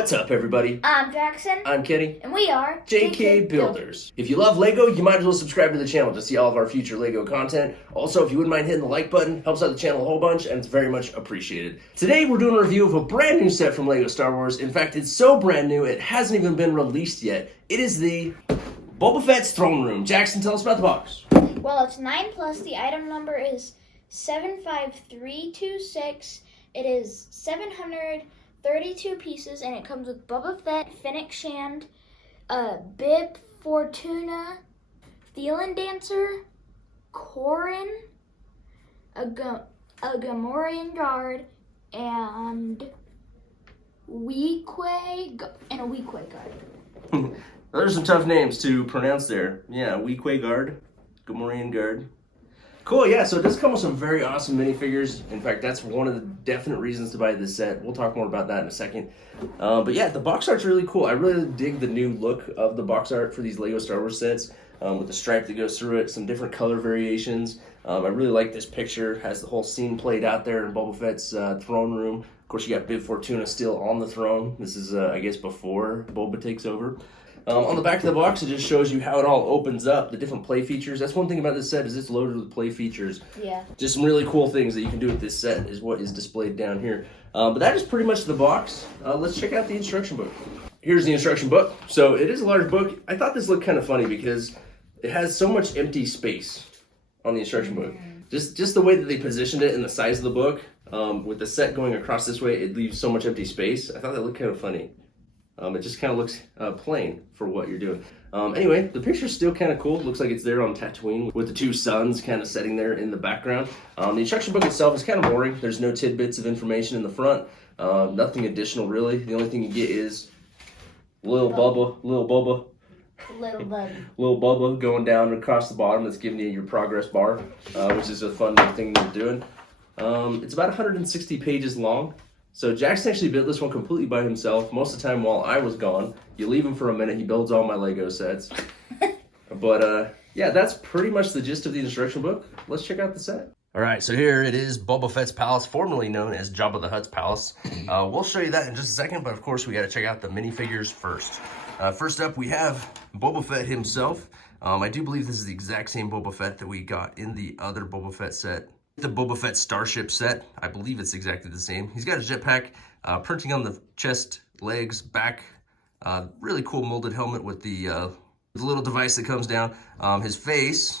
What's up, everybody? I'm Jackson. I'm Kenny. And we are JK Builders. If you love Lego, you might as well subscribe to the channel to see all of our future Lego content. Also, if you wouldn't mind hitting the like button, helps out the channel a whole bunch, and it's very much appreciated. Today, we're doing a review of a brand new set from Lego Star Wars. In fact, it's so brand new, it hasn't even been released yet. It is the Boba Fett's Throne Room. Jackson, tell us about the box. Well, it's 9+. The item number is 75326. It is 732 pieces, and it comes with Boba Fett, Fennec Shand, Bib Fortuna, Thielen Dancer, Corrin, a Gamorrean Guard, and a Weequay Guard. Those are some tough names to pronounce there. Yeah, Weequay Guard, Gamorrean Guard. Cool, yeah, so it does come with some very awesome minifigures. In fact, that's one of the definite reasons to buy this set. We'll talk more about that in a second. But yeah, the box art's really cool. I really dig the new look of the box art for these Lego Star Wars sets, with the stripe that goes through it, some different color variations. I really like this picture. Has the whole scene played out there in Boba Fett's throne room. Of course, you got Bib Fortuna still on the throne. This is, I guess, before Boba takes over. On the back of the box, it just shows you how it all opens up, the different play features. That's one thing about this set, is it's loaded with play features. Yeah. Just some really cool things that you can do with this set is what is displayed down here. But that is pretty much the box. Let's check out the instruction book. Here's the instruction book. So it is a large book. I thought this looked kind of funny because it has so much empty space on the instruction book. Just the way that they positioned it and the size of the book, with the set going across this way, it leaves so much empty space. I thought that looked kind of funny. It just kind of looks plain for what you're doing. Anyway, the picture's still kind of cool. It looks like it's there on Tatooine with the two suns kind of sitting there in the background. The instruction book itself is kind of boring. There's no tidbits of information in the front. Nothing additional, really. The only thing you get is little Bubba going down across the bottom. That's giving you your progress bar, which is a fun thing they're doing. It's about 160 pages long. So Jackson actually built this one completely by himself. Most of the time while I was gone, you leave him for a minute, he builds all my Lego sets. But yeah, that's pretty much the gist of the instruction book. Let's check out the set. All right, so here it is, Boba Fett's palace, formerly known as Jabba the Hutt's palace. We'll show you that in just a second, but of course we got to check out the minifigures first. First up, we have Boba Fett himself. I do believe this is the exact same Boba Fett that we got in the other Boba Fett set. The Boba Fett Starship set, I believe it's exactly the same. He's got a jetpack, printing on the chest, legs, back. Really cool molded helmet with the little device that comes down. His face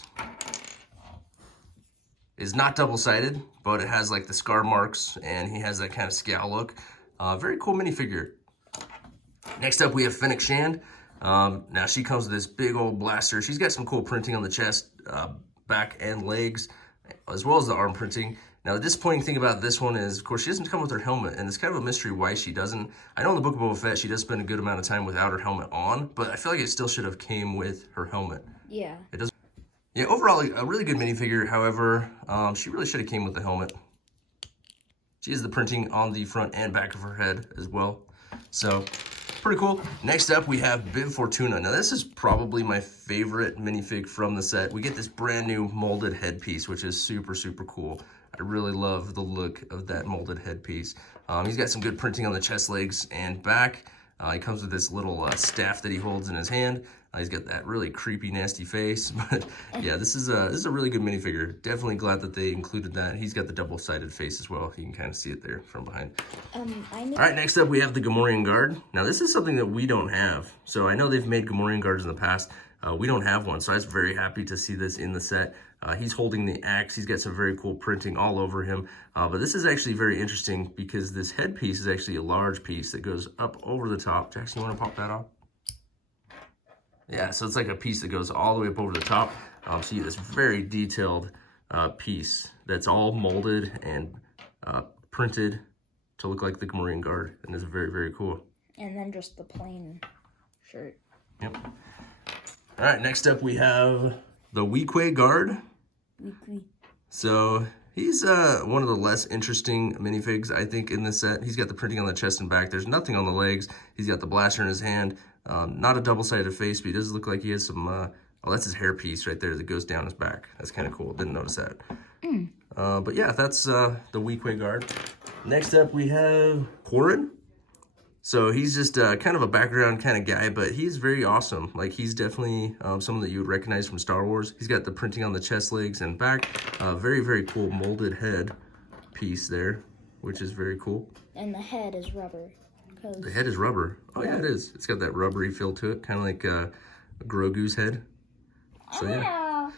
is not double-sided, but it has like the scar marks, and he has that kind of scowl look. Very cool minifigure. Next up, we have Fennec Shand. Now she comes with this big old blaster. She's got some cool printing on the chest, back, and legs, as well as the arm printing. Now, the disappointing thing about this one is, of course, she doesn't come with her helmet, and it's kind of a mystery why she doesn't. I know in the Book of Boba Fett, she does spend a good amount of time without her helmet on, but I feel like it still should have came with her helmet. Yeah. It does. Yeah, overall, a really good minifigure. However, she really should have came with the helmet. She has the printing on the front and back of her head as well. So, pretty cool. Next up, we have Bib Fortuna. Now, this is probably my favorite minifig from the set. We get this brand new molded headpiece, which is super, super cool. I really love the look of that molded headpiece. He's got some good printing on the chest, legs, and back. He comes with this little staff that he holds in his hand. He's got that really creepy, nasty face. But yeah, this is a really good minifigure. Definitely glad that they included that. He's got the double-sided face as well. You can kind of see it there from behind. All right, next up we have the Gamorrean Guard. Now this is something that we don't have. So I know they've made Gamorrean Guards in the past. We don't have one, so I was very happy to see this in the set. He's holding the axe. He's got some very cool printing all over him. But this is actually very interesting because this headpiece is actually a large piece that goes up over the top. Jackson, you want to pop that off? Yeah, so it's like a piece that goes all the way up over the top. So you get this very detailed piece that's all molded and printed to look like the Gamorrean Guard, and it's very, very cool. And then just the plain shirt. Yep. All right, next up we have the Weequay Guard. So he's one of the less interesting minifigs, I think, in this set. He's got the printing on the chest and back. There's nothing on the legs. He's got the blaster in his hand. Not a double-sided face, but he does look like he has some, oh, that's his hairpiece right there that goes down his back. That's kind of cool. Didn't notice that. But yeah, that's the Weequay Guard. Next up, we have Corrin. So he's just kind of a background kind of guy, but he's very awesome. Like, he's definitely someone that you would recognize from Star Wars. He's got the printing on the chest, legs, and back. Very, very cool molded head piece there, which is very cool. And the head is rubber. The head is rubber. Oh, yeah, it is. It's got that rubbery feel to it, kind of like Grogu's head. So, yeah.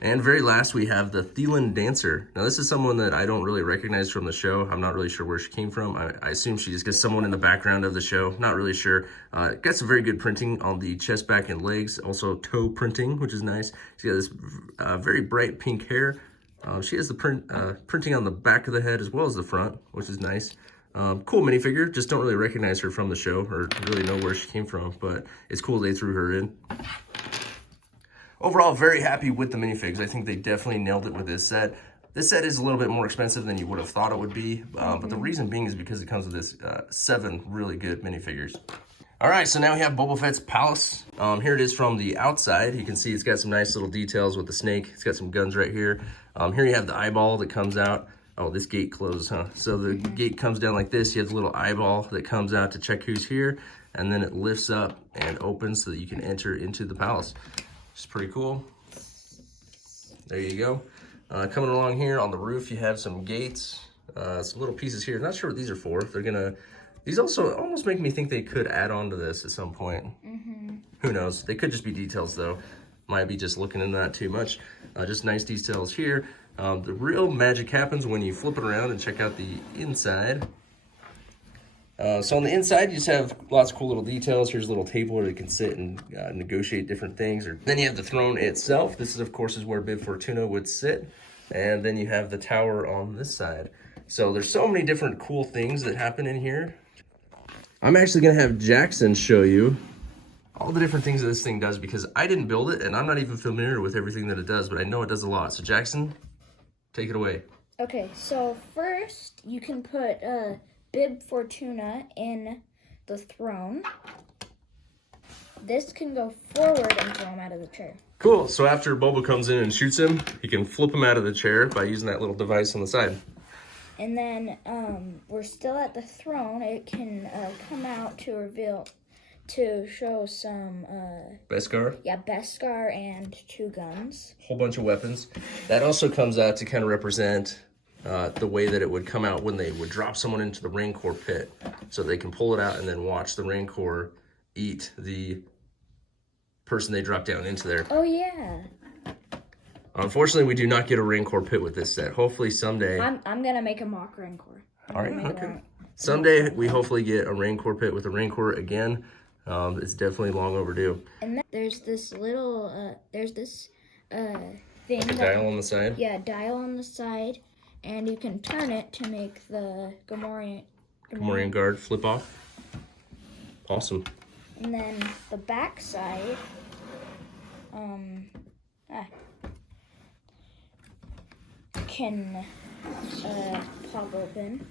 And very last, we have the Thelan Dancer. Now, this is someone that I don't really recognize from the show. I'm not really sure where she came from. I assume she just gets someone in the background of the show. Not really sure. Got some very good printing on the chest, back, and legs. Also, toe printing, which is nice. She's got this very bright pink hair. She has the printing on the back of the head as well as the front, which is nice. Cool minifigure. Just don't really recognize her from the show or really know where she came from, but it's cool they threw her in. Overall, very happy with the minifigs. I think they definitely nailed it with this set. This set is a little bit more expensive than you would have thought it would be, but the reason being is because it comes with this 7 really good minifigures. All right, so now we have Boba Fett's palace. Here it is from the outside. You can see it's got some nice little details with the snake. It's got some guns right here. Here you have the eyeball that comes out. Oh, this gate closed, huh? So the gate comes down like this. You have the little eyeball that comes out to check who's here, and then it lifts up and opens so that you can enter into the palace. It's pretty cool. There you go. Coming along here on the roof, you have some gates, some little pieces here. Not sure what these are for. These also almost make me think they could add on to this at some point. Who knows? They could just be details though. Might be just looking into that too much. Just nice details here. The real magic happens when you flip it around and check out the inside. So on the inside, you just have lots of cool little details. Here's a little table where you can sit and negotiate different things. Then you have the throne itself. This is, of course, is where Bib Fortuna would sit. And then you have the tower on this side. So there's so many different cool things that happen in here. I'm actually going to have Jackson show you all the different things that this thing does because I didn't build it and I'm not even familiar with everything that it does, but I know it does a lot. So Jackson, take it away. Okay, so first you can put Bib Fortuna in the throne. This can go forward and throw him out of the chair. Cool. So after Boba comes in and shoots him, he can flip him out of the chair by using that little device on the side. And then we're still at the throne. It can come out to show some Beskar? Yeah, Beskar and 2 guns. Whole bunch of weapons. That also comes out to kind of represent the way that it would come out when they would drop someone into the Rancor pit. So they can pull it out and then watch the Rancor eat the person they drop down into there. Oh, yeah. Unfortunately, we do not get a Rancor pit with this set. Hopefully someday... I'm going to make a mock Rancor. All right, okay. Someday we hopefully get a Rancor pit with a Rancor again. It's definitely long overdue. And then there's this little, thing. Like a dial on the side? Yeah, dial on the side. And you can turn it to make the Gamorrean guard flip off. Awesome. And then the back side, can pop open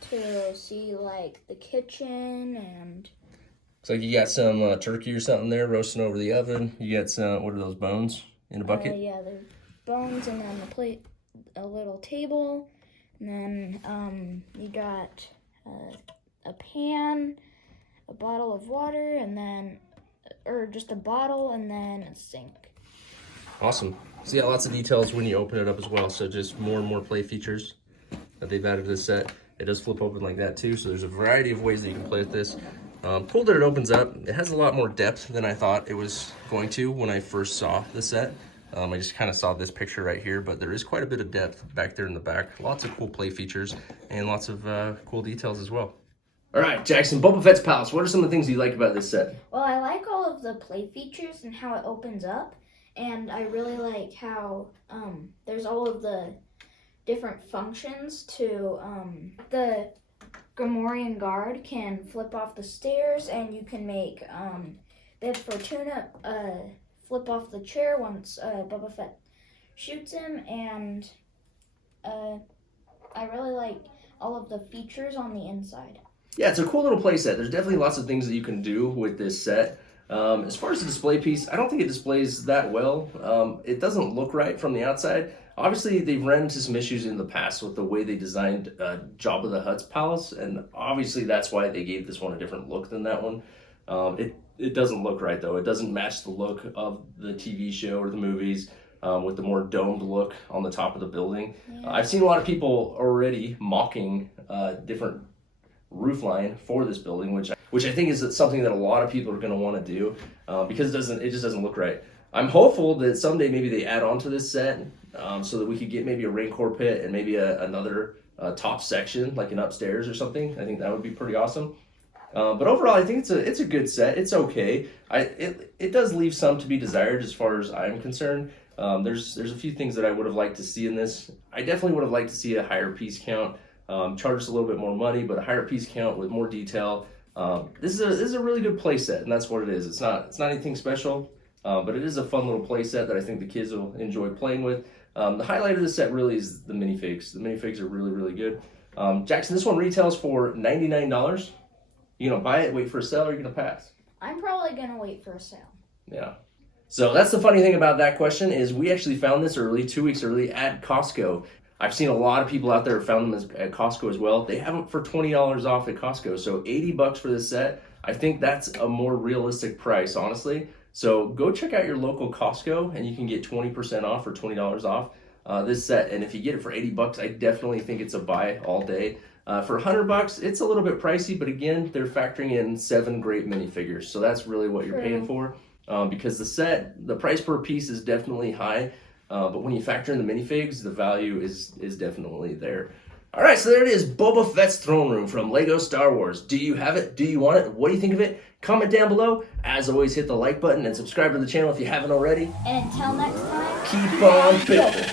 to see like the kitchen and. Looks like you got some turkey or something there roasting over the oven. You got some, what are those, bones in a bucket? Yeah, there's bones and then the plate, a little table, and then you got a pan, a bottle of water, and then, or just a bottle, and then a sink. Awesome. So yeah, lots of details when you open it up as well. So just more and more play features that they've added to this set. It does flip open like that too. So there's a variety of ways that you can play with this. Cool that it opens up. It has a lot more depth than I thought it was going to when I first saw the set. I just kind of saw this picture right here, but there is quite a bit of depth back there in the back. Lots of cool play features and lots of cool details as well. All right, Jackson, Boba Fett's palace. What are some of the things you like about this set? Well, I like all of the play features and how it opens up. And I really like how there's all of the different functions to the Gamorrean guard can flip off the stairs, and you can make Bib Fortuna flip off the chair once Boba Fett shoots him, and I really like all of the features on the inside. Yeah, it's a cool little play set. There's definitely lots of things that you can do with this set. As far as the display piece, I don't think it displays that well. It doesn't look right from the outside. Obviously, they've run into some issues in the past with the way they designed Jabba the Hutt's palace, and obviously that's why they gave this one a different look than that one. It doesn't look right, though. It doesn't match the look of the TV show or the movies with the more domed look on the top of the building. Yeah. I've seen a lot of people already mocking different roofline for this building, which I think is something that a lot of people are going to want to do because it just doesn't look right. I'm hopeful that someday maybe they add on to this set so that we could get maybe a Rancor pit and maybe another top section, like an upstairs or something. I think that would be pretty awesome. But overall, I think it's a good set. It's okay. It does leave some to be desired as far as I'm concerned. There's a few things that I would have liked to see in this. I definitely would have liked to see a higher piece count. Charge us a little bit more money, but a higher piece count with more detail. This is a really good play set, and that's what it is. It's not anything special, but it is a fun little play set that I think the kids will enjoy playing with. The highlight of the set really is the minifigs. The minifigs are really, really good. Jackson, this one retails for $99. You gonna buy it, wait for a sale, or you gonna pass? I'm probably gonna wait for a sale. Yeah. So that's the funny thing about that question is we actually found this early, 2 weeks early at Costco. I've seen a lot of people out there have found them at Costco as well. They have them for $20 off at Costco. So $80 for this set. I think that's a more realistic price, honestly. So go check out your local Costco and you can get 20% off or $20 off this set. And if you get it for $80, I definitely think it's a buy all day. For $100, it's a little bit pricey, but again, they're factoring in 7 great minifigures. So that's really what you're paying for because the price per piece is definitely high. But when you factor in the minifigs, the value is definitely there. All right, so there it is, Boba Fett's throne room from Lego Star Wars. Do you have it? Do you want it? What do you think of it? Comment down below. As always, hit the like button and subscribe to the channel if you haven't already. And until next time, keep on building.